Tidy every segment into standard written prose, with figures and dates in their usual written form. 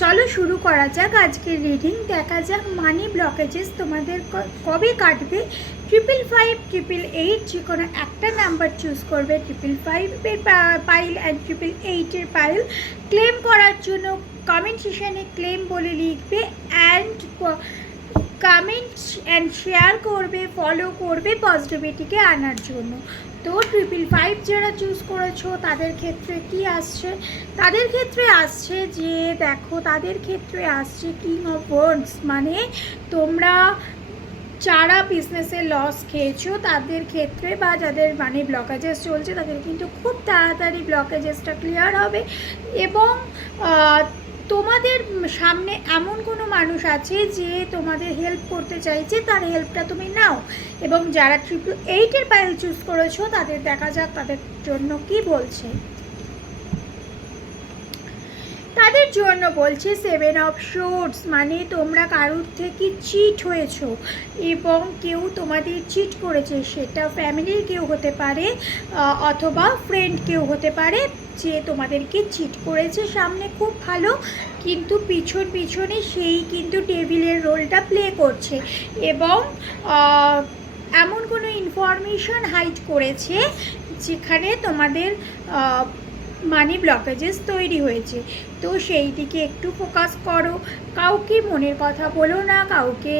চলো শুরু করা যাক আজকের রিডিং। দেখা যাক মানি ব্লকেজেস তোমাদের কবে কাটবে। 555, 888 যে কোনো একটা নাম্বার চুজ করবে। 555-এর পাইল অ্যান্ড 888-এর পাইল ক্লেম করার জন্য কমেন্ট সেশনে ক্লেম বলে লিখবে অ্যান্ড কমেন্ট অ্যান্ড শেয়ার করবে, ফলো করবে পজিটিভিটিকে আনার জন্য। তো 555 যারা চুজ করেছো তাদের ক্ষেত্রে কি আসছে? তাদের ক্ষেত্রে আসছে যে দেখো, তাদের ক্ষেত্রে আসছে কিং অফ ওয়ান্ডস, মানে তোমরা যারা বিজনেসে লস খেয়েছো তাদের ক্ষেত্রে বা যাদের মানে ব্লকেজেস চলছে তাদের কিন্তু খুব তাড়াতাড়ি ব্লকেজেসটা ক্লিয়ার হবে। এবং তোমাদের সামনে এমন কোনো মানুষ আছে যে তোমাদের হেল্প করতে চাইছে, তার হেল্পটা তুমি নাও। এবং যারা 888-এর পাইল চুজ করেছো তাদের দেখা যাক তাদের জন্য কি বলছে। তাদের জন্য বলছে 7 অফ সোর্ডস, মানে তোমরা কারোর থেকে চিট হয়েছো এবং কেউ তোমাদের চিট করেছে। সেটা ফ্যামিলির কেউ হতে পারে অথবা ফ্রেন্ড কেউ হতে পারে যে তোমাদেরকে চিট করেছে। সামনে খুব ভালো, কিন্তু পিছনে সেই কিন্তু ডেভিলের রোলটা প্লে করছে এবং এমন কোনো ইনফরমেশন হাইড করেছে যেখানে তোমাদের মানি ব্লকেজেস তৈরি হয়েছে। তো সেই দিকে একটু ফোকাস করো, কাউকে মনের কথা বলো না। কাউকে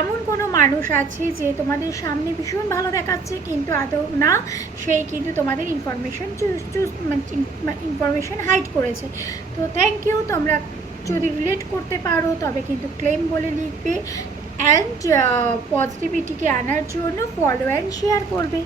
এমন কোনো মানুষ আছে যে তোমাদের সামনে ভীষণ ভালো দেখাচ্ছে কিন্তু আদৌ না, সেই কিন্তু তোমাদের ইনফরমেশন হাইড করেছে। তো থ্যাংক ইউ। তোমরা যদি রিলেট করতে পারো তবে কিন্তু ক্লেম বলে লিখবে অ্যান্ড পজিটিভিটিকে আনার জন্য ফলো অ্যান্ড শেয়ার করবে।